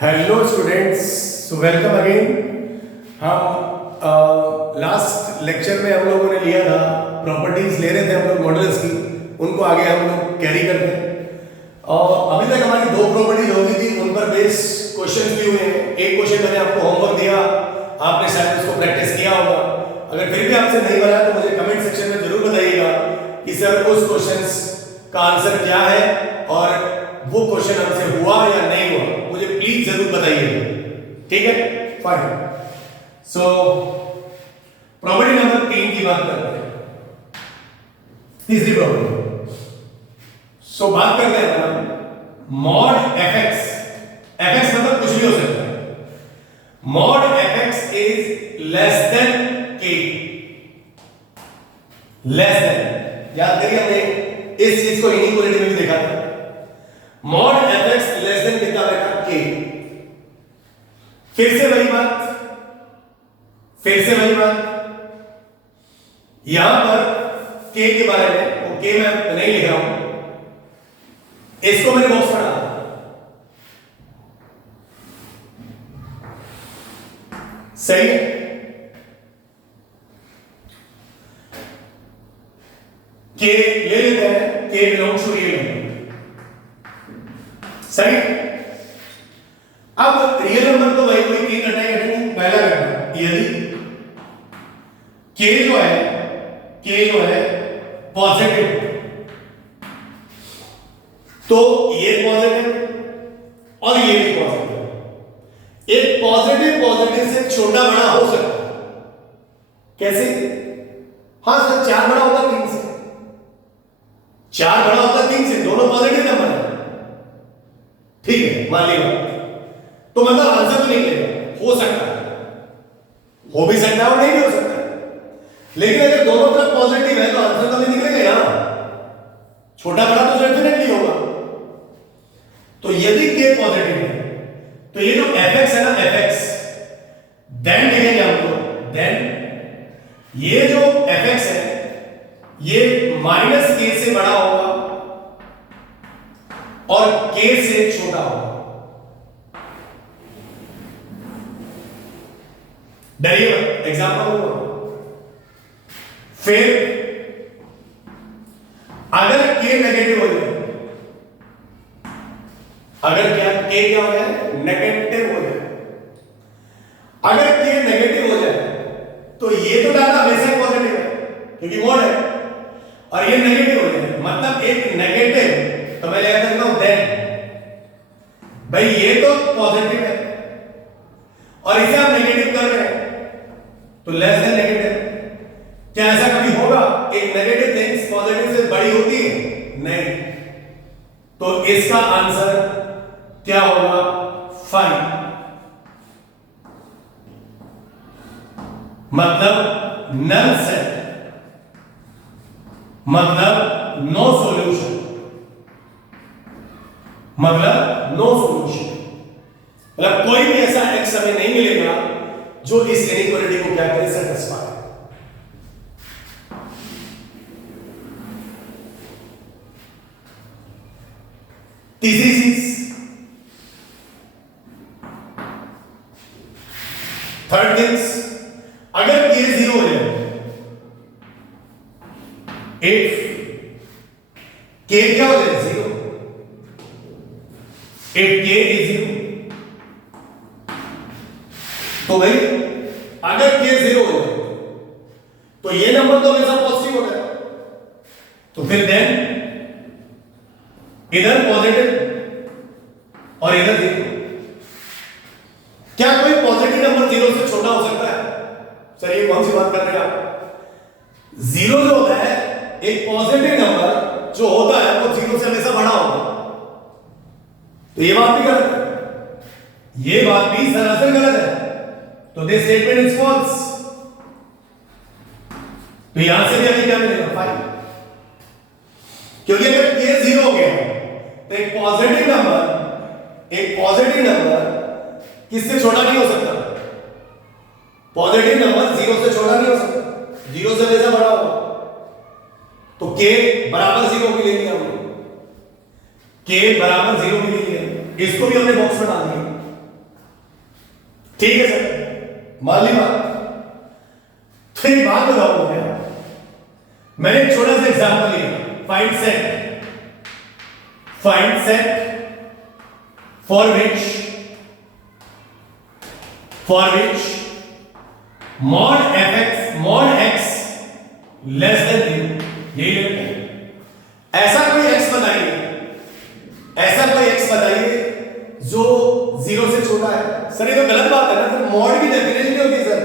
Hello students, so welcome again. हम last lecture में हम लोगों ने लिया था प्रॉपर्टीज, ले रहे थे हम लोग मॉडल्स की, उनको आगे हम लोग कैरी करते हैं। और अभी तक हमारी दो प्रॉपर्टीज हो गई थी, उन पर बेस क्वेश्चन भी हुए हैं। एक क्वेश्चन मैंने आपको होमवर्क दिया, आपने शायद उसको प्रैक्टिस किया होगा। अगर फिर भी आपसे नहीं बना तो मुझे कमेंट सेक्शन में जरूर बताइएगा कि सर उस क्वेश्चन का आंसर क्या है और वो क्वेश्चन हमसे हुआ या नहीं हुआ, मुझे प्लीज जरूर बताइए। ठीक है, फाइन। सो प्रॉपर्टी नंबर 3 की बात करते हैं, तीसरी प्रॉपर्टी। सो बात करते हैं हम मॉड fx। fx मतलब कुछ भी हो सकता है। Mod fx is less than k। Less than, याद करिए हमने इस चीज को इनइक्वालिटी में भी देखा था। मॉड fx लेस देन कितना रहेगा, k। फिर से वही बात, यहां पर k के बारे में, वो k मैं नहीं लिख रहा हूं, इसको मैंने बॉक्स में डाला। सही है। k ले लेते हैं, k belongs to real number. सही। अब रियल नंबर तो वही वही तीन घटनाएं घटेंगी। पहला घटना, यदि k जो है पॉजिटिव, तो ये पॉजिटिव और ये भी पॉजिटिव। एक पॉजिटिव से छोटा बड़ा हो सकता है। कैसे? हाँ सर, 4 बड़ा होता 3 से, 4 बड़ा होता 3 से, दोनों पॉजिटिव नंबर है। ठीक है, मान लिया। तो मतलब आंसर तो नहीं लेगा, हो सकता है, हो भी सकता है और नहीं भी हो सकता है। लेकिन अगर दोनों तरफ पॉजिटिव है तो आंसर तो नहीं निकलेगा यहां, छोटा बड़ा तो डेफिनेटली होगा। तो यदि k पॉजिटिव है तो ये जो fx है ना, fx, देन लिखेंगे हम लोग, देन ये जो fx है ये -k से बड़ा होगा और k से छोटा होगा। डरिए मत, एग्जांपल दो। फिर अगर k नेगेटिव हो जाए, अगर k क्या हो जाए, नेगेटिव हो जाए, अगर k नेगेटिव हो जाए तो ये तो डाटा हमेशा पॉजिटिव है क्योंकि मॉड है, और ये नेगेटिव हो जाए मतलब एक नेगेटिव, तो मैं लिख सकता हूं देन। भाई ये तो पॉजिटिव है और इसे आप नेगेटिव कर रहे हैं तो लेस देन नेगेटिव। क्या ऐसा कभी होगा एक नेगेटिव थिंग्स पॉजिटिव से बड़ी होती है? नहीं। तो इसका आंसर क्या होगा? 5। मतलब नल सेट, मतलब नो सॉल्यूशन, मतलब नो सॉल्यूशन, मतलब कोई भी ऐसा x हमें नहीं मिलेगा जो इस इनइक्वालिटी को क्या करे, सेटिस्फाई। तीसरी चीज, थर्ड थिंग्स, अगर k 0 है, इफ k क्या हो जाए, 0, इफ k is 0, तो भाई अगर k 0 हो जाए तो ये नंबर तो हमेशा पॉजिटिव होता है, तो फिर देन इधर पॉजिटिव और इधर 0। क्या कोई पॉजिटिव नंबर 0 से छोटा हो सकता है? सर ये कौन सी बात कर रहे हैं आप? 0 जो होता है, एक पॉजिटिव नंबर जो होता है वो 0 से हमेशा बड़ा होगा। तो ये बात भी गलत है, ये बात भी सरासर गलत है। तो दिस स्टेटमेंट इज फॉल्स। तो यहां से भी हमें क्या मिलेगा? 5। क्योंकि अगर k 0 हो गया तो एक पॉजिटिव नंबर किससे छोटा नहीं हो सकता? पॉजिटिव नंबर 0 से छोटा नहीं हो सकता, 0 से हमेशा बड़ा होगा। तो k बराबर 0 के लिए हम k बराबर 0 के लिए इसको भी हमने बॉक्स में डाल दिया। ठीक है सर, मान ली बात। तो एक बात बताओ मुझे, मैंने एक छोटा सा एग्जांपल लिया, find set for which mod x less than 0, यही लगता है। ऐसा कोई x बताइए जो 0 से छोटा है। सर ये तो गलत बात है ना सर, मॉड की डेफिनेशन नहीं होती सर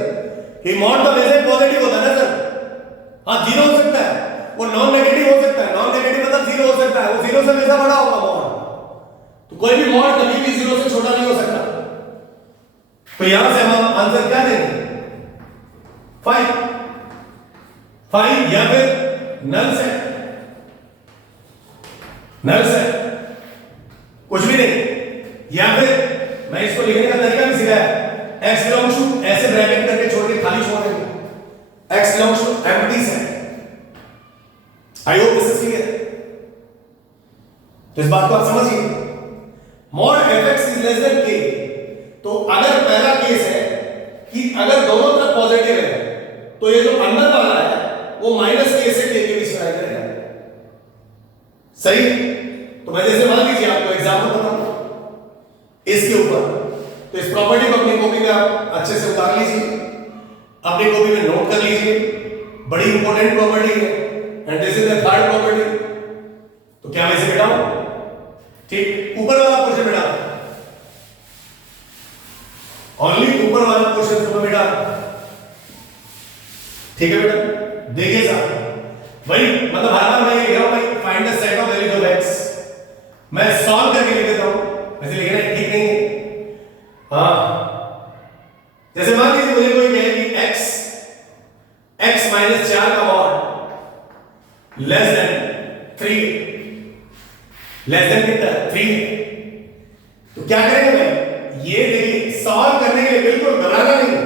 कि मॉड तो वैसे पॉजिटिव होता है ना सर। हाँ 0 हो सकता है, वो नॉन नेगेटिव हो सकता है, नॉन नेगेटिव मतलब 0 हो सकता है, वो 0 से हमेशा बड़ा होगा मॉड। तो कोई भी मॉड कभी भी 0 से छोटा नहीं हो सकता। तो यहां से हम आंसर क्या देंगे, 5 या फिर नल सेट कुछ भी नहीं, या फिर मैं इसको लिखने का तरीका भी सिखाया, x बिलोंग्स टू ऐसे ब्रैकेट करके छोड़ के खाली छोड़ देंगे, x belongs to empty set. I hope this is clear. तो इस बात को आप समझिए, mod fx is less than k। तो अगर पहला केस है कि अगर दोनों तरफ पॉजिटिव है तो ये जो अंदर वाला है वो माइनस k से k के बीच में रहेगा, सही। तो मैं जैसे मान लीजिए आपको एग्जांपल बताऊं इसके ऊपर, तो इस प्रॉपर्टी को अपनी कॉपी में आप अच्छे से उतार लीजिए, अपनी कॉपी में नोट कर लीजिए, बड़ी इंपॉर्टेंट प्रॉपर्टी है and this is the third property. तो क्या मैं इसे मिटाऊं, ठीक, ऊपर वाला पोर्शन मिटा, ओनली ऊपर वाला पोर्शन को मिटा, ठीक है बेटा। देखिए साहब, भाई मतलब हर बार मैं ये लिख रहा हूं भाई find the set of values of x, मैं सॉल्व करके लिख देता हूं, वैसे लिखना ठीक नहीं है। हाँ जैसे मान लीजिए मुझे कोई कहे कि x माइनस 4 का mod less then 3, less than कितना 3 है, तो क्या करेंगे भाई, ये देखिए सॉल्व करने के लिए बिल्कुल घबराना नहीं,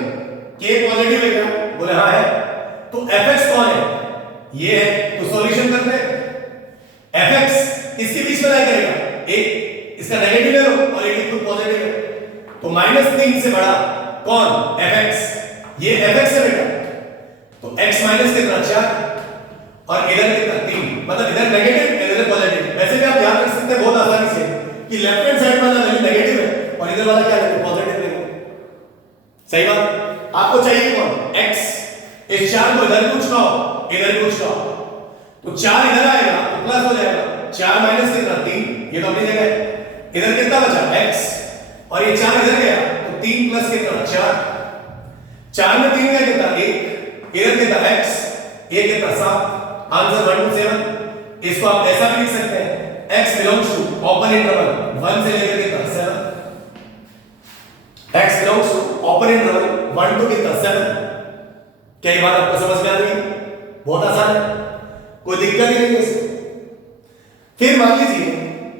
k पॉजिटिव है क्या, बोले हाँ है, तो fx कौन है, ये है, तो सॉल्यूशन करते हैं। fx किसके बीच में लाई करेगा, एक इसका नेगेटिव ले लो और एक इक्वल पॉजिटिव है, तो -3 से बड़ा कौन, fx, ये fx है बेटा। तो x माइनस कितना 4 और इधर कितना 3, मतलब इधर नेगेटिव इधर पॉजिटिव। वैसे भी आप याद रख सकते हैं बहुत आसानी से कि लेफ्ट हैंड साइड वाला वैल्यू नेगेटिव है और इधर वाला क्या है पॉजिटिव है, सही बात। आपको चाहिए कौन, x, इस 4 को इधर पूछ लो इधर पूछ लो, तो 4 इधर आएगा तो प्लस हो जाएगा, 4 माइनस कितना 3, ये तो अपनी जगह है, इधर कितना बचा x और ये 4 इधर गया तो 3 प्लस कितना 4, 4 में 3 का कितना 1, इधर कितना x, ये कितना 7, आंसर 1 to 7। इसको आप ऐसा भी लिख सकते हैं x belongs to open interval 1 से लेकर कितना 7, x belongs to open interval 1 to कितना 7। क्या ये बात आपको समझ में आ रही है, बहुत आसान है, कोई दिक्कत ही नहीं है इसमें। फिर मान लीजिए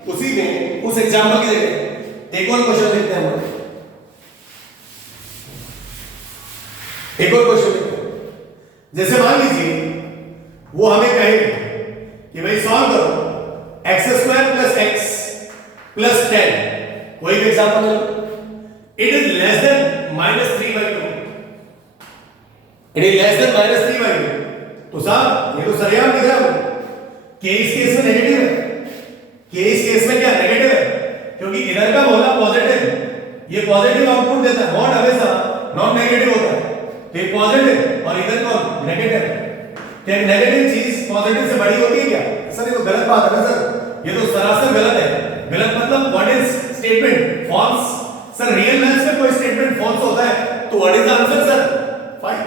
उसी में उस एग्जांपल की जगह एक और क्वेश्चन लिखते हैं हम, एक और क्वेश्चन लिखते हैं। जैसे मान लीजिए वो हमें कहे कि भाई सॉल्व करो x² + x + 10, कोई भी example low, it is less then -3/2, it is less then -3/2। तो साहब ये तो सरेआम दिख रहा है कि इस केस में नेगेटिव है, कि इस केस में क्या नेगेटिव है, क्योंकि इधर का बोला पॉजिटिव, ये पॉजिटिव आउटपुट देता है, मॉड हमेशा नॉन नेगेटिव होता है, तो ये पॉजिटिव और इधर कौन नेगेटिव। क्या नेगेटिव चीज पॉजिटिव से बड़ी होती है क्या, सर ये तो गलत बात है ना सर, ये तो सरासर गलत है। गलत मतलब what is statement, false. Sir real maths में कोई स्टेटमेंट फॉल्स होता है तो what is the answer sir, 5।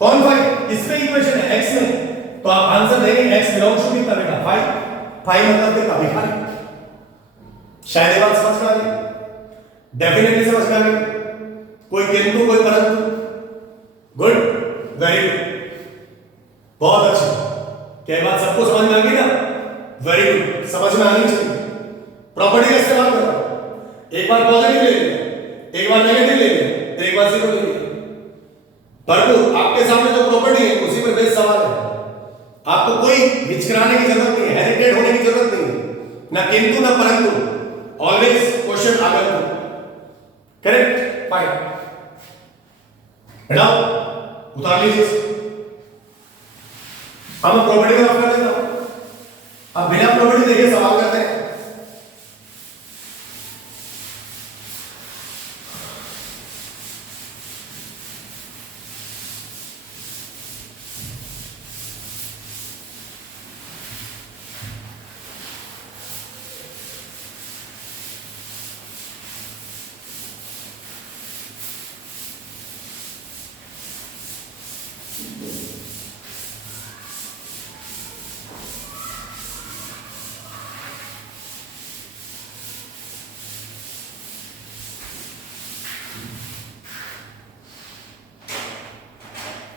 कौन 5, इसमें इक्वेशन है x में, तो आप आंसर देंगे x बिलोंग्स टू कितना बेटा 5, 5 मतलब कितना भिखारी। शायद ये बात समझ में आ गई, डेफिनेटली समझ में आ गई, कोई किंतु कोई परंतु, गुड, वेरी गुड, बहुत अच्छा। क्या बात सबको समझ में आ गई ना, वेरी गुड, समझ में आनी चाहिए। प्रॉपर्टी का इस्तेमाल करो, एक बार पॉजिटिव ले लिया, एक बार नेगेटिव ले लिया, एक बार जीरो ले लिया, परंतु आपके सामने जो प्रॉपर्टी है उसी पर बेस्ड सवाल है, आपको कोई हिचकिचाने की जरूरत नहीं है, हेजिटेट होने की जरूरत नहीं है, ना किंतु ना परंतु, ऑलवेज क्वेश्चन आगे, करेक्ट, फाइन। बेटा उतार लीजिए इसको। अब मैं प्रॉपर्टी का कर देता हूं। अब बिना प्रॉपर्टी देखिए सवाल करते हैं।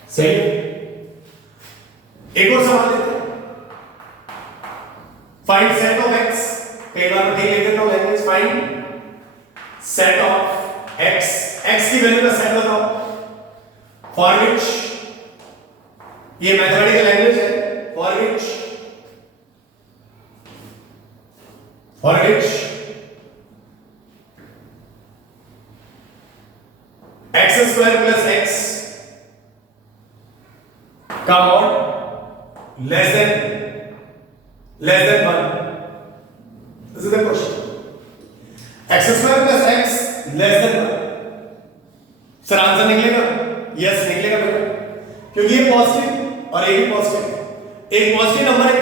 सही है। एक और सवाल लेते हैं। Find set of x. कई बार ठीक लिख देता हूं language. Find set of x. X की वैल्यू का सेट बताओ। फॉर विच, ये मैथमेटिकल लैंग्वेज है। For which x square plus x का mod less than 1। This is the question. X square plus x less than 1। Sir answer निकलेगा? Yes निकलेगा बेटा, क्योंकि ये पॉजिटिव और ये भी पॉजिटिव। एक पॉजिटिव नंबर है,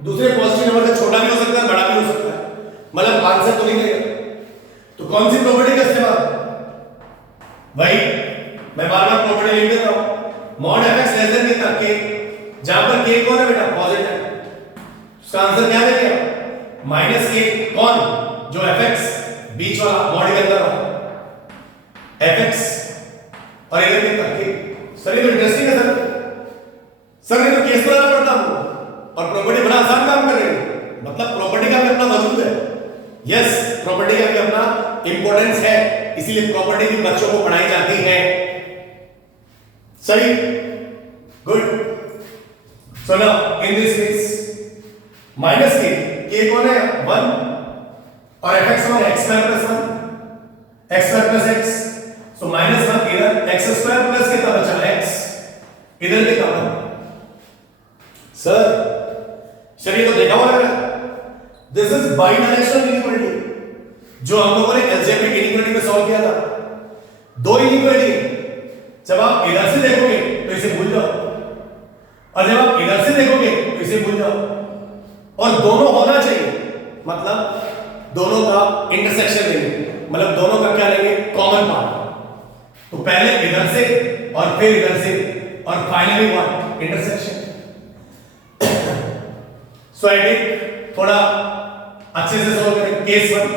दूसरे पॉजिटिव नंबर से छोटा भी हो सकता है, बड़ा भी हो सकता है, मतलब आंसर तो निकलेगा। तो कौन सी प्रॉपर्टी का इस्तेमाल? भाई मैं बार बार प्रॉपर्टी लिख देता हूं। Mod F x less then कितना? के। जहां पर के कौन है बेटा? पॉजिटिव। उसका आंसर क्या दे दिया? माइनस के। कौन? जो एफ एक्स बीच वाला मॉड के अंदर वाला एफ एक्स, और इधर कितना? के। सर ये तो इंटरेस्टिंग है सर ये तो केस बनाना पड़ता हमको, और प्रॉपर्टी बड़ा आसान काम कर रहे हैं। मतलब प्रॉपर्टी का भी अपना वजूद है। यस, प्रॉपर्टी का भी अपना इंपॉर्टेंस है, इसीलिए प्रॉपर्टी भी बच्चों को पढ़ाई जाती है। सही, good. So now in this case minus के कौन है? 1, और एफ एक्स कौन है? X square plus 1, x square plus x. So minus 1 इधर, एक्स स्क्वायर प्लस कितना बचा? एक्स। इधर कितना? 1। सर ये तो देखा हुआ लग रहा है। This is by directional inequality, जो हम लोगों ने अलजेब्रिक इनइक्वालिटी में सॉल्व किया था। दो इनइक्वालिटी, जब आप इधर से देखोगे तो इसे भूल जाओ, और जब आप इधर से देखोगे तो इसे भूल जाओ, और दोनों होना चाहिए, मतलब दोनों का इंटरसेक्शन लेंगे, मतलब दोनों का क्या लेंगे? Common part. तो पहले इधर से और फिर इधर से, और finally what? Intersection. So I take थोड़ा अच्छे से सोल्व करें। केस 1,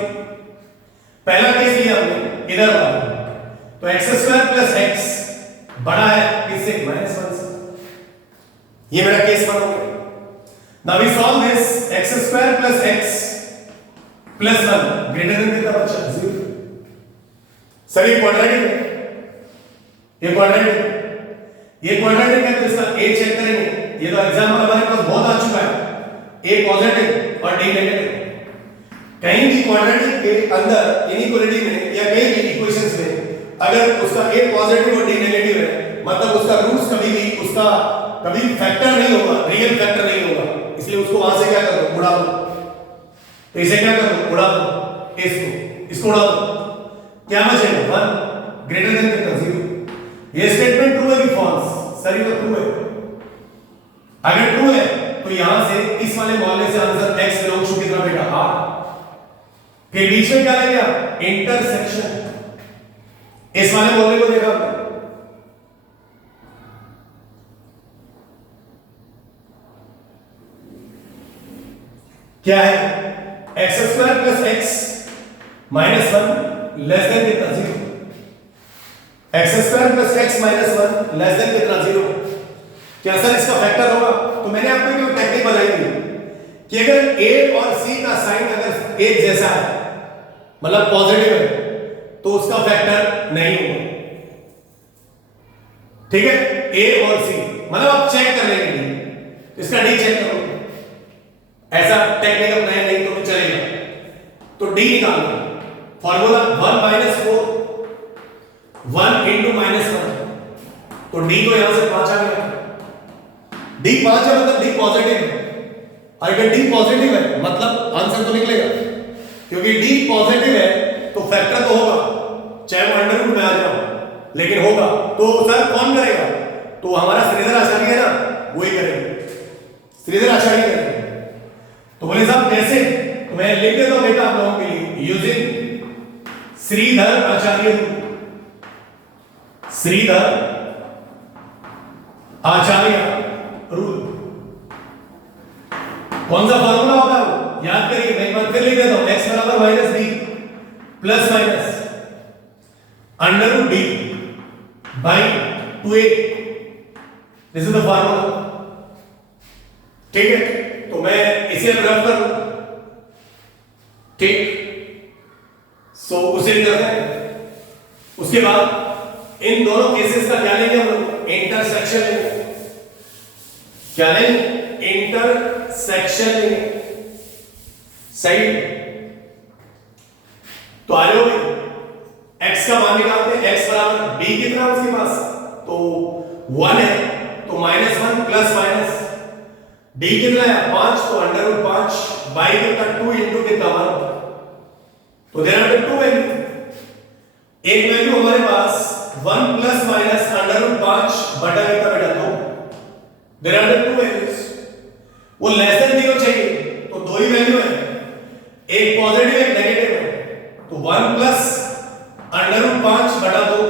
पहला केस लिया हमने इधर वाला, तो एक्स स्क्वायर प्लस एक्स बड़ा है किससे? -1 से। ये मेरा केस 1 हो गया। Now we solve this. X square plus x plus 1 greater than कितना बचा? 0। सर ये क्वाड्रेटिक है, ये क्वाड्रेटिक है, तो इसका ए चेक करेंगे। ये तो एग्जांपल हमारे पास बहुत आ चुका है। ए पॉजिटिव और डी नेगेटिव। कहीं भी क्वाड्रेटिक के अंदर इनइक्वालिटी में या कहीं भी इक्वेशंस में अगर उसका ए पॉजिटिव और डी नेगेटिव है, मतलब उसका रूट्स कभी भी फैक्टर नहीं होगा, रियल फैक्टर नहीं होगा, इसलिए उसको वहां से क्या कर दो? उड़ा दो। तो इसे क्या कर दो? उड़ा दो। इसको उड़ा दो। क्या बचेगा? 1 ग्रेटर देन कितना? 0। ये स्टेटमेंट ट्रू है कि फॉल्स? सर ये तो ट्रू है। अगर ट्रू है तो यहां से इस वाले मोहल्ले से आंसर x लॉग शू कितना बेटा? R। फिर बीच में क्या लेंगे आप? इंटरसेक्शन। इस वाले मोहल्ले को देखा आपने? क्या है? X square plus x minus 1 less than कितना? 0। X square plus x minus 1 less than कितना? 0। क्या सर इसका फैक्टर होगा? तो मैंने आपको एक टेक्निक बताई थी कि अगर a और c का साइन अगर एक जैसा है, मतलब पॉजिटिव है, तो उसका फैक्टर नहीं होगा। ठीक है? a और c मतलब आप चेक कर लेंगे, तो इसका d चेक करो। ऐसा टेक्निक अपनाया नहीं तो चलेगा। तो d निकालना, फॉर्मूला 1 - 4 1 × -1 तो डी तो यहां से 5 आ गया, डी 5 है मतलब डी पॉजिटिव है, और अगर डी पॉजिटिव है मतलब आंसर तो निकलेगा, क्योंकि डी पॉजिटिव है तो फैक्टर तो होगा, चाहे वो अंडर रूट में आ जाओ लेकिन होगा। तो सर कौन करेगा? तो हमारा श्रीधर आचार्य है ना, वही करेंगे, श्रीधर आचार्य करेंगे। तो बोले साहब कैसे? तो मैं लिख देता हूं बेटा आप लोगों के लिए, यूजिंग श्रीधर आचार्य रूल, श्रीधर आचार्य रूल। कौन सा फॉर्मूला होगा वो याद करिए, मैं एक बार फिर लिख देता हूं, x बराबर minus D plus minus under root D by 2a, this is the formula. ठीक है, तो मैं इसे रफ कर लूं, ठीक, सो उसे करते हैं। उसके बाद इन दोनों केसेस का क्या लेंगे हम लोग? इंटरसेक्शन लेंगे। क्या लेंगे? इंटरसेक्शन लेंगे, सही। तो आ जाओ, x का मान निकालते हैं, x बराबर b कितना उसके पास? तो 1 है, तो -1 प्लस माइनस d कितना है? 5, तो अंडर रूट 5 बाई कितना 2 इंटू कितना 1, तो देयर आर 2 वैल्यू। एक वैल्यू हमारे पास 1 प्लस माइनस अंडर रूट 5 बटा कितना बेटा 2, देयर आर 2 वैल्यूज। वो लेस देन 0 चाहिए, तो दो ही वैल्यू है, एक पॉजिटिव एक नेगेटिव है, तो 1 प्लस अंडर रूट 5 बटा 2,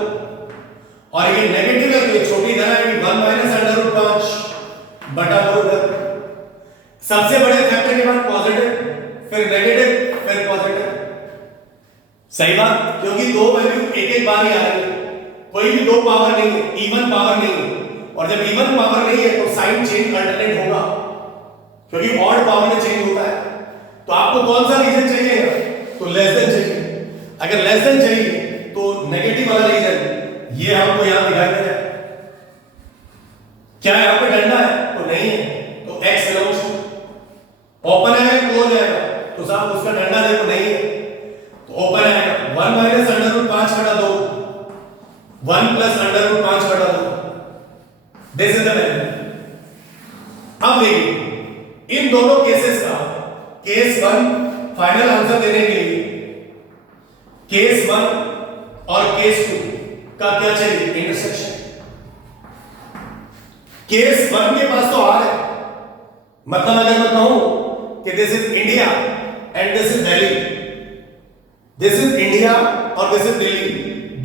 और ये नेगेटिव है तो ये छोटी इधर आएगी 1 माइनस अंडर रूट 5 बटा 2 इधर। सबसे बड़े फैक्टर के बाद पॉजिटिव, फिर नेगेटिव, फिर पॉजिटिव, सही बात, क्योंकि दो वैल्यू एक एक बार ही आ रही है, कोई भी दो पावर नहीं है, इवन पावर नहीं है, और जब इवन पावर नहीं है तो साइन चेंज अल्टरनेट होगा, क्योंकि ऑड पावर में चेंज होता है। तो आपको कौन सा रीजन चाहिए? तो लेस देन चाहिए। अगर लेस देन चाहिए तो नेगेटिव वाला रीजन ये हमको यहां दिखाई दे रहा है, क्या यहां पे डंडा है? तो नहीं है, तो x बिलोंग्स टू ओपन है क्लोज है, तो साहब उसका डंडा देखो नहीं है, तो ओपन है 1 माइनस अंडर रूट 5 बटा 2, 1 प्लस अंडर रूट 5 बटा 2, दिस इज द वैल्यू। अब देखिए इन दोनों केसेस का केस 1 फाइनल आंसर देने के लिए केस 1 और केस 2 का क्या चाहिए? इंटरसेक्शन। केस 1 के पास तो R है, मतलब अगर मैं कहूं कि this is India and this is Delhi, this is India और दिस इज दिल्ली,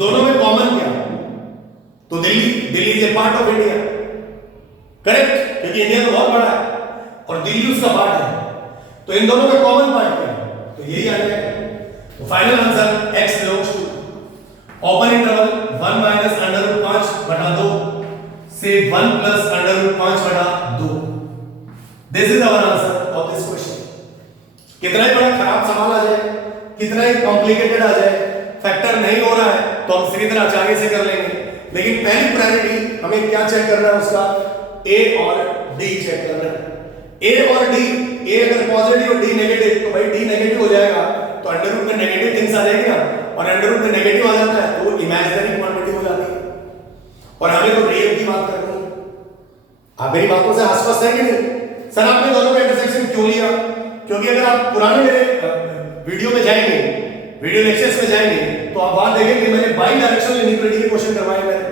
दोनों में कॉमन क्या? तो Delhi, Delhi is a part of India, correct, क्योंकि इंडिया तो बहुत बड़ा है और दिल्ली उसका पार्ट है, तो इन दोनों में कॉमन पार्ट क्या है? तो यही आ जाएगा। तो final answer x belongs to open interval 1 minus under root 5 बटा 2 से 1 प्लस अंडर रूट 5 बटा 2, this is our answer of this question. कितना ही बड़ा खराब सवाल आ जाए, कितना ही कॉम्प्लिकेटेड आ जाए, फैक्टर नहीं हो रहा है तो हम श्रीधर आचार्य से कर लेंगे, लेकिन पहली प्रायोरिटी हमें क्या चेक करना है? उसका a और d चेक करना है। a और d, a अगर पॉजिटिव और d नेगेटिव, तो भाई d नेगेटिव हो जाएगा तो अंडर रूट में नेगेटिव थिंग्स आ जाएगी ना, और अंडर रूट में नेगेटिव आ जाता है तो वो इमेजिनरी क्वांटिटी हो जाती है, और हमें तो रियल की बात करनी है। आप मेरी बातों से आसपास है कि नहीं? सर आपने दोनों का इंटरसेक्शन क्यों लिया? क्योंकि अगर आप पुराने मेरे वीडियो में जाएंगे, वीडियो लेक्चर्स में जाएंगे, तो आप बात देखेंगे कि मैंने बाई डायरेक्शनल इनइक्वालिटी के क्वेश्चन करवाए मैंने,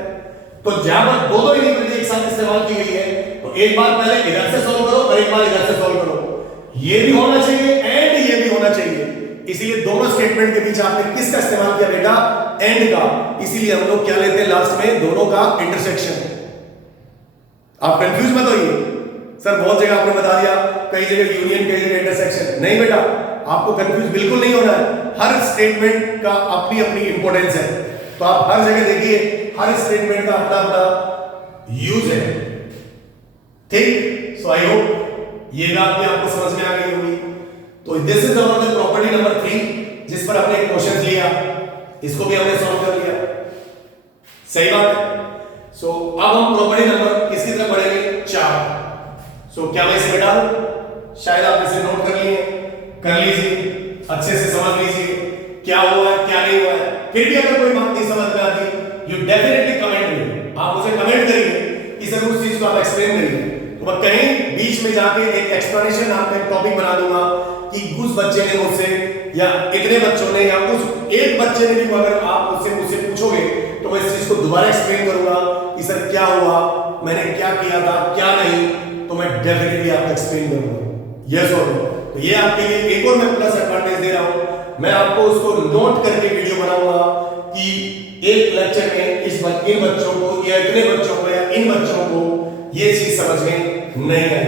तो जहां पर दो इनइक्वालिटी एक साथ इस्तेमाल की गई है, तो एक बार पहले इधर से सॉल्व करो और एक बार इधर से सॉल्व करो, ये भी होना चाहिए एंड ये भी होना चाहिए। इसीलिए दोनों स्टेटमेंट के बीच आपने किसका इस्तेमाल किया बेटा? एंड का। इसीलिए हम लोग क्या लेते हैं लास्ट में? दोनों का इंटरसेक्शन। आप कंफ्यूज मत होइए, सर बहुत जगह आपने बता दिया, कई जगह यूनियन, कई जगह इंटरसेक्शन। नहीं बेटा, आपको कंफ्यूज बिल्कुल नहीं होना है, हर स्टेटमेंट का अपनी अपनी इंपॉर्टेंस है, तो आप हर जगह देखिए, हर स्टेटमेंट का अपना अपना यूज है, ठीक। सो आई होप ये बात भी आपको समझ में आ गई होगी। तो this is our the property number 3, जिस पर हमने क्वेश्चन लिया, इसको भी हमने सॉल्व कर लिया, सही बात है। सो अब हम प्रॉपर्टी नंबर किसकी तरफ बढ़ेंगे? 4। सो क्या मैं इसे बैठा दूं? शायद आप इसे नोट कर लिए, कर लीजिए, अच्छे से समझ लीजिए क्या हुआ है क्या नहीं हुआ है। फिर भी अगर कोई बात नहीं समझ में आती, यू डेफिनेटली कमेंट मी, आप मुझे कमेंट करिए कि सर उस चीज को आप एक्सप्लेन करिए, तो मैं कहीं बीच में जाके एक एक्सप्लेनेशन नाम का एक टॉपिक बना दूंगा कि उस बच्चे ने मुझसे या इतने बच्चों ने या उस एक बच्चे ने भी, अगर आप मुझसे पूछोगे तो मैं इस चीज को दोबारा एक्सप्लेन करूंगा कि सर क्या हुआ, मैंने क्या किया था, क्या नहीं, तो मैं डेफिनेटली आपको एक्सप्लेन करूंगा। यस और नो। तो ये आपके लिए एक और मैं प्लस एडवांटेज दे रहा हूं, मैं आपको उसको नोट करके वीडियो बनाऊंगा कि एक लेक्चर में इन बच्चों को या इतने बच्चों को या इन बच्चों को ये चीज समझ में नहीं आई।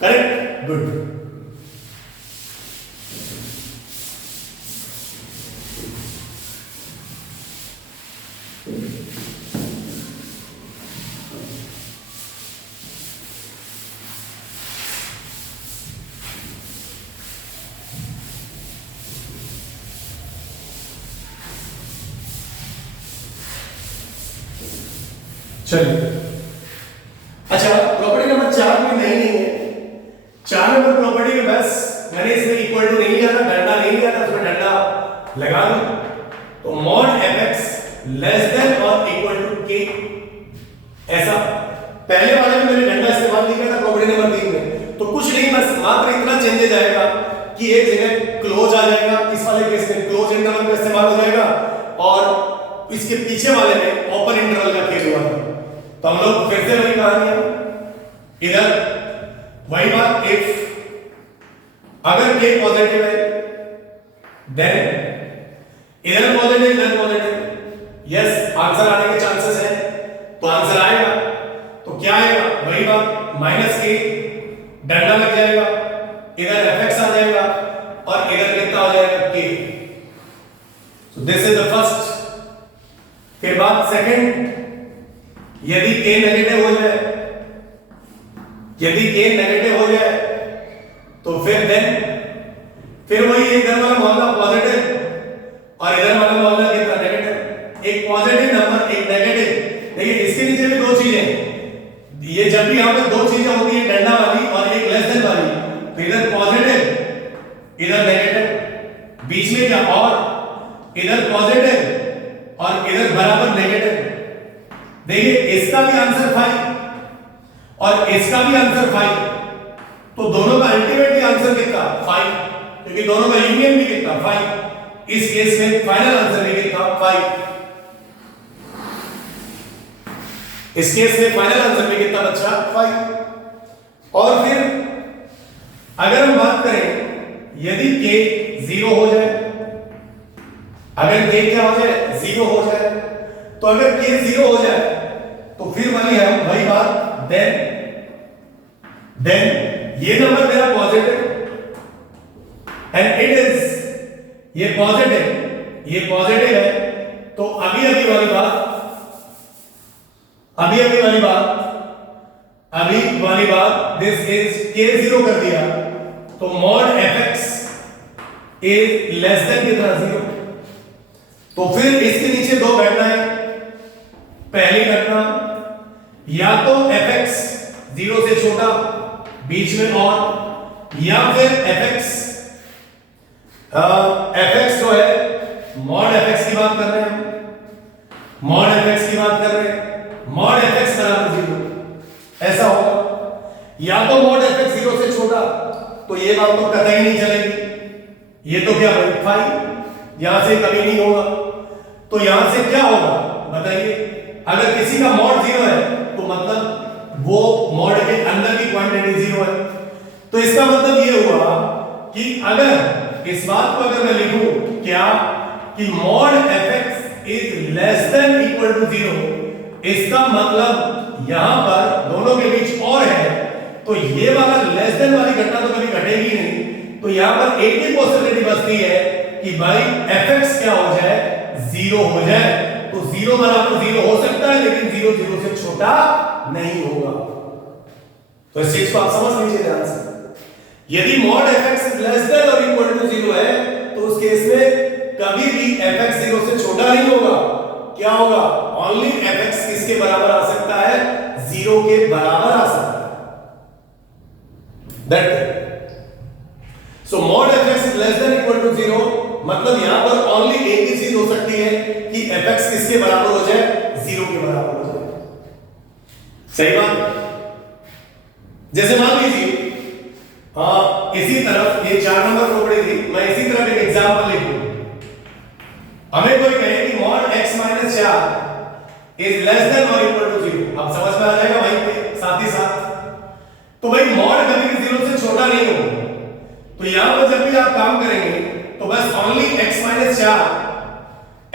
Correct, good. चलिए, अच्छा प्रॉपर्टी नंबर 4 में नहीं है। 4 नंबर प्रॉपर्टी में बस मैंने इसमें इक्वल टू नहीं लिया था, डंडा नहीं लिया था, उसमें डंडा लगा दूं तो मॉड fx लेस देन और इक्वल टू k, ऐसा। पहले वाले में मैंने डंडा इस्तेमाल नहीं किया था प्रॉपर्टी नंबर 3 में, तो कुछ नहीं, बस मात्र इतना चेंजेस आएगा कि एक जगह क्लोज आ जाएगा, इस वाले केस में क्लोज इंटरवल का इस्तेमाल हो जाएगा और इसके पीछे वाले में ओपन इंटरवल का केस हुआ था। तो हम लोग फिर से वही कहानी है, इधर वही बात, इफ अगर k पॉजिटिव है देन इधर पॉजिटिव इधर पॉजिटिव, यस आंसर आने के चांसेस है, तो आंसर आएगा। तो क्या आएगा, वही बात, माइनस k, डंडा लग जाएगा, इधर fx आ जाएगा और इधर कितना हो जाएगा k। So this is the first. फिर बात सेकंड, यदि k नेगेटिव हो जाए, यदि k नेगेटिव हो जाए तो फिर वही इधर वाला मामला पॉजिटिव और इधर वाला मामला कितना नेगेटिव। एक पॉजिटिव नंबर एक नेगेटिव, देखिए इसके नीचे भी दो चीजें, ये जब भी यहां पे दो चीजें होती है, डंडा वाली और एक लेस देन वाली, तो इधर पॉजिटिव इधर नेगेटिव, बीच में क्या और इधर पॉजिटिव और इधर बराबर नेगेटिव। देखिए इसका भी आंसर 5 और इसका भी आंसर 5, तो दोनों का अल्टीमेटली आंसर कितना 5, क्योंकि दोनों का यूनियन भी कितना 5। इस केस में फाइनल आंसर भी कितना 5। इस केस में फाइनल आंसर भी कितना बच्चा 5। और फिर अगर हम बात करें यदि k 0 हो जाए, अगर k क्या हो जाए 0 हो जाए, तो अगर k 0 हो जाए तो फिर वही बात, देन ये नंबर मेरा पॉजिटिव एंड इट इज ये पॉजिटिव है, तो अभी वाली बात दिस इज k 0 कर दिया, तो mod fx is less then कितना 0। तो फिर इसके नीचे दो घटनाएं, पहली घटना या तो fx 0 से छोटा बीच में और, या फिर fx जो है मॉड fx की बात कर रहे हैं, मॉड fx बराबर 0, ऐसा होगा। या तो मॉड fx 0 से छोटा, तो ये बात तो कतई नहीं चलेगी, ये तो क्या 5 यहां से कभी नहीं होगा, तो यहां से क्या होगा बताइए। अगर किसी का मॉड 0 है तो मतलब वो मॉड के अंदर की क्वांटिटी 0 है, तो इसका मतलब ये हुआ कि अगर इस बात को अगर मैं लिखूं क्या कि mod fx is less than equal to 0, इसका मतलब यहां पर दोनों के बीच और है, तो ये वाला लेस देन वाली घटना तो कभी घटेगी नहीं, तो यहां पर एक ही पॉसिबिलिटी बचती है कि भाई fx क्या हो जाए 0 हो जाए। तो 0 बराबर 0 हो सकता है, लेकिन 0 0 से छोटा नहीं होगा। तो इस चीज को आप समझ लीजिए ध्यान से। यदि mod fx is less then और इक्वल टू 0 है, तो उस केस में कभी भी fx 0 से छोटा नहीं होगा। क्या होगा, ओनली fx किसके बराबर आ सकता है 0 के बराबर आ सकता है। That so mod fx is less than equal to 0 मतलब यहां पर ओनली एक ही चीज हो सकती है कि fx किसके बराबर हो जाए, 0 के बराबर हो जाए। सही बात। जैसे मान लीजिए इसी तरफ ये 4 नंबर प्रॉपर्टी थी, मैं इसी तरफ एक एग्जांपल लिखूं। हमें कोई कहे कि mod x - 4 is less then और इक्वल टू 0, अब समझ में आ जाएगा वहीं पे साथ ही साथ। तो भाई mod कभी भी 0 से छोटा नहीं होगा, तो यहां पर जब भी आप काम करेंगे तो बस ओनली x - 4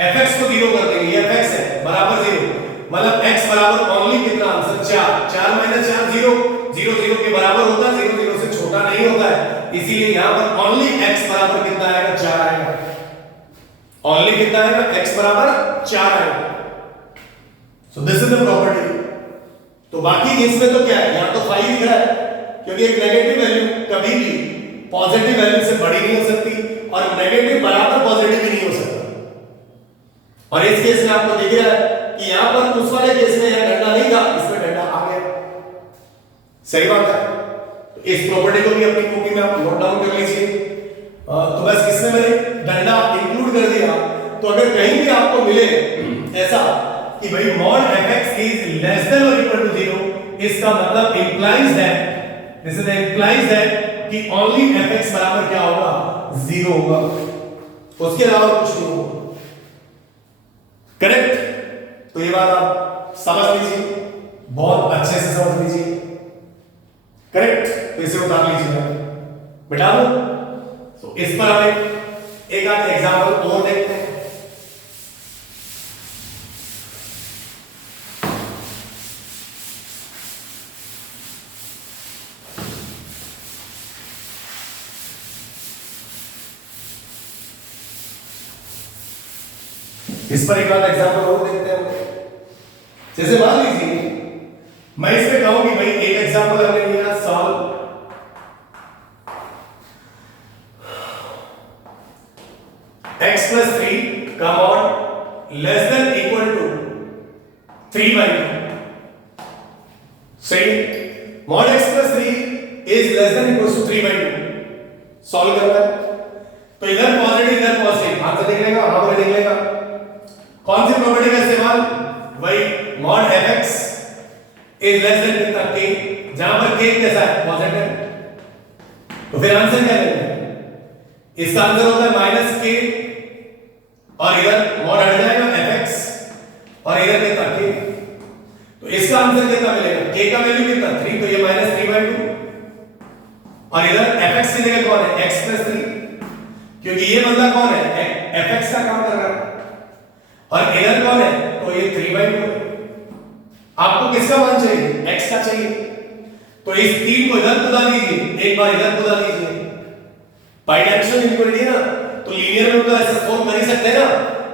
fx को 0 कर देंगे, ये fx है बराबर 0, मतलब x बराबर ओनली कितना आंसर 4, 4 - 4 0, 0 0 के बराबर होता है, 0 0 से छोटा नहीं होता है, इसीलिए यहां पर ओनली x बराबर कितना आएगा, 4 आएगा। ओनली कितना आएगा, x बराबर 4 आएगा। सो दिस इज द प्रॉपर्टी। तो बाकी इसमें तो क्या है, यहां तो 5 दिख रहा है, क्योंकि एक नेगेटिव वैल्यू कभी भी पॉजिटिव वैल्यू से बड़ी नहीं हो सकती और नेगेटिव बराबर पॉजिटिव भी नहीं हो सकता। और इस केस में आपको दिख रहा है कि यहां पर उस वाले केस में यह डंडा नहीं था, इसमें डंडा आ गया। सही बात है। तो इस प्रॉपर्टी को भी अपनी कॉपी में आप नोट डाउन कर लीजिए। तो बस इसमें मैंने डंडा इंक्लूड कर दिया। तो अगर कहीं भी आपको मिले ऐसा कि भाई mod fx is less than or equal to 0, इसका मतलब implies that this is implies that कि only fx बराबर क्या होगा, 0 होगा, उसके अलावा कुछ नहीं होगा। करेक्ट। तो ये बात आप समझ लीजिए, बहुत अच्छे से समझ लीजिए। करेक्ट। तो इसे उतार लीजिए, बिठा दो। तो इस पर हमें एक आध एग्जांपल और देखते हैं। इस पर एक आध एग्जांपल और देखते हैं। जैसे मान लीजिए मैं इस पे कहूं कि भाई एक एग्जांपल हमने लिया, सॉल्व x + 3 का mod less than equal to 3/2। सही। mod x + 3 is less than equal to 3/2 solve करना है। तो इधर पॉजिटिव इधर पॉजिटिव, आंसर निकलेगा, वहां पर निकलेगा। कौन सी प्रॉपर्टी का इस्तेमाल, वही mod fx is less then कितना, k, जहां पर k कैसा है, पॉजिटिव। तो फिर आंसर क्या लेंगे, इसका आंसर होता है -k और इधर mod हट जाएगा fx और इधर कितना k। तो इसका आंसर कितना मिलेगा, k का वैल्यू कितना 3, तो ये -3/2 और इधर fx की जगह कौन है, x + 3, क्योंकि ये बंदा कौन है, fx का काम कर रहा है और इधर कौन है, तो ये 3/2 है। आपको किसका मान चाहिए, x का चाहिए। तो इस 3 को इधर खुदा दीजिए, एक बार इधर खुदा दीजिए। बाइडायरेक्शनल इक्वालिटी है ना, तो लीनियर में तो ऐसे सोल्व कर ही सकते हैं ना।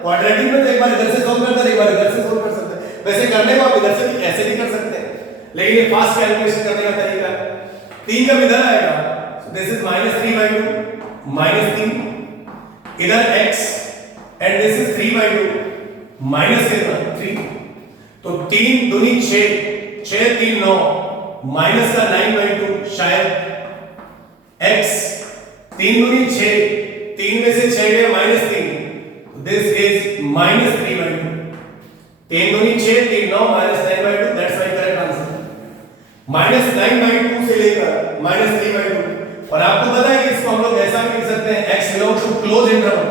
क्वाड्रेटिक में तो एक बार इधर से सोल्व करते हैं, एक बार इधर से सोल्व कर सकते हैं। वैसे करने को आप इधर से भी ऐसे भी कर सकते हैं, लेकिन ये फास्ट कैलकुलेशन करने का तरीका है। 3 का इधर आएगा, सो दिस इज -3/2 -3, इधर x and this is 3/2 minus कितना 3, तो 3 दूनी 6, 6 3 9, माइनस का 9/2 शायद x, 3 दूनी 6, 3 में से 6 गया -3, दिस इज -3/2। 3 दूनी 6, 3 9, -9/2, दैट्स माय करेक्ट आंसर। -9/2 से लेकर -3/2। और आपको पता है कि इसको हम लोग ऐसा भी लिख सकते हैं, x belongs to close interval,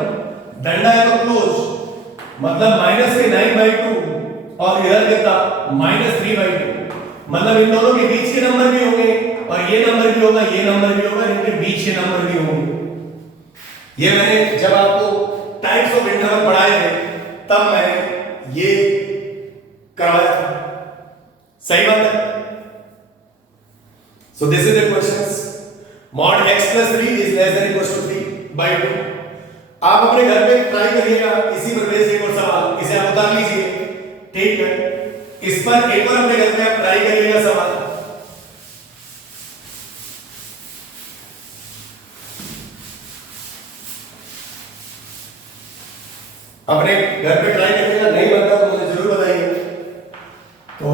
डंडा है तो क्लोज, मतलब -9/2 और इधर कितना -3/2, मतलब इन दोनों के बीच के नंबर भी होंगे और ये नंबर भी होगा, ये नंबर भी होगा, इनके बीच के नंबर भी होंगे। ये मैंने जब आपको टाइप्स ऑफ इंटरवल पढ़ाए थे तब मैंने ये करवाया था। सही बात है। So this is the questions. mod x + 3 is less than equal to 3/2। आप अपने घर पे ट्राई करिएगा, इसी पर बेस्ड एक और सवाल, इसे आप उतार लीजिए। ठीक है, इस पर एक और अपने घर पे आप ट्राई करिएगा सवाल। अपने घर पे ट्राई करिएगा, नहीं बनता तो मुझे जरूर बताइए। तो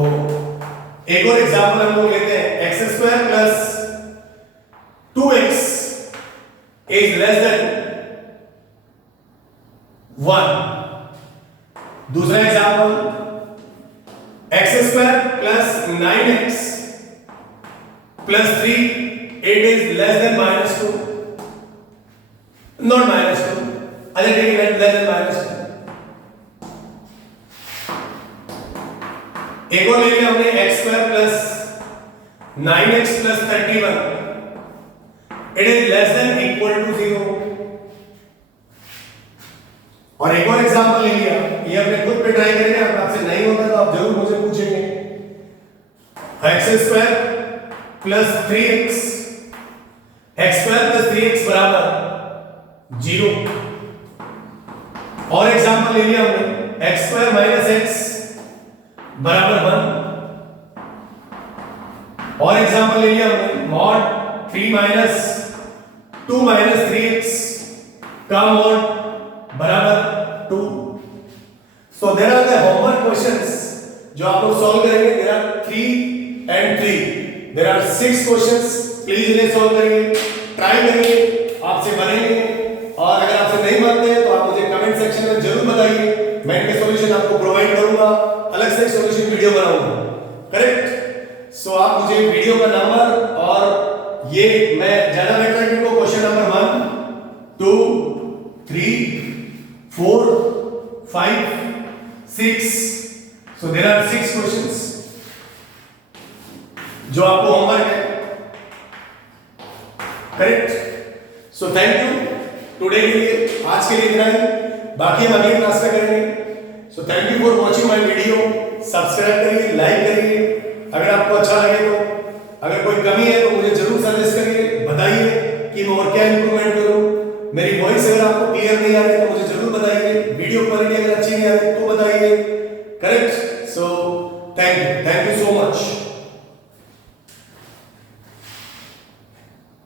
एक और एग्जांपल हम लोग लेते हैं, x² + 2x is less than 1। दूसरा example, x² plus 9x plus 3, it is less than -2, not -2, अगर take it less than -2। एक और ले लिया हमने x² plus 9x plus 31, it is less than equal to 0। और एक और एग्जांपल ले लिया, ये अपने खुद पे ट्राई करेंगे, अगर आपसे नहीं होता तो आप जरूर मुझे पूछेंगे। x² plus 3x, x² plus 3x बराबर 0। और एग्जांपल ले लिया हमने, x² माइनस x बराबर 1। और एग्जांपल ले लिया हमने, मॉड 3 माइनस 2 माइनस 3x का मॉड बराबर 2। So there are the homework questions जो आप लोग सॉल्व करेंगे। There are 3 and 3, there are 6 questions. Please इन्हें सॉल्व करिए, ट्राई करिए, आपसे बनेंगे। और अगर आपसे नहीं बनते तो आप मुझे कमेंट सेक्शन में जरूर बताइए, मैं इनके सॉल्यूशन आपको प्रोवाइड करूंगा, अलग से सॉल्यूशन वीडियो बनाऊंगा। करेक्ट? सो आप मुझे वीडियो का नंबर और ये मैं ज्यादा बेटर है इनको question number 1 2 3 4 5 6, so there are 6 questions जो आपको होमवर्क है। Correct? So thank you today के लिए, आज के लिए इतना ही, बाकी हम अगली क्लास में करेंगे। So thank you for watching my video. Subscribe करिए, लाइक करिए अगर आपको अच्छा लगे तो। अगर कोई कमी है तो मुझे जरूर सजेस्ट करिए, बताइए कि मैं और क्या इंप्रूवमेंट करूं। मेरी वॉइस अगर आपको क्लियर नहीं आ रही तो मुझे जरूर बताइए, वीडियो क्वालिटी अगर अच्छी नहीं आ रही तो बताइए। Correct? So thank you so much.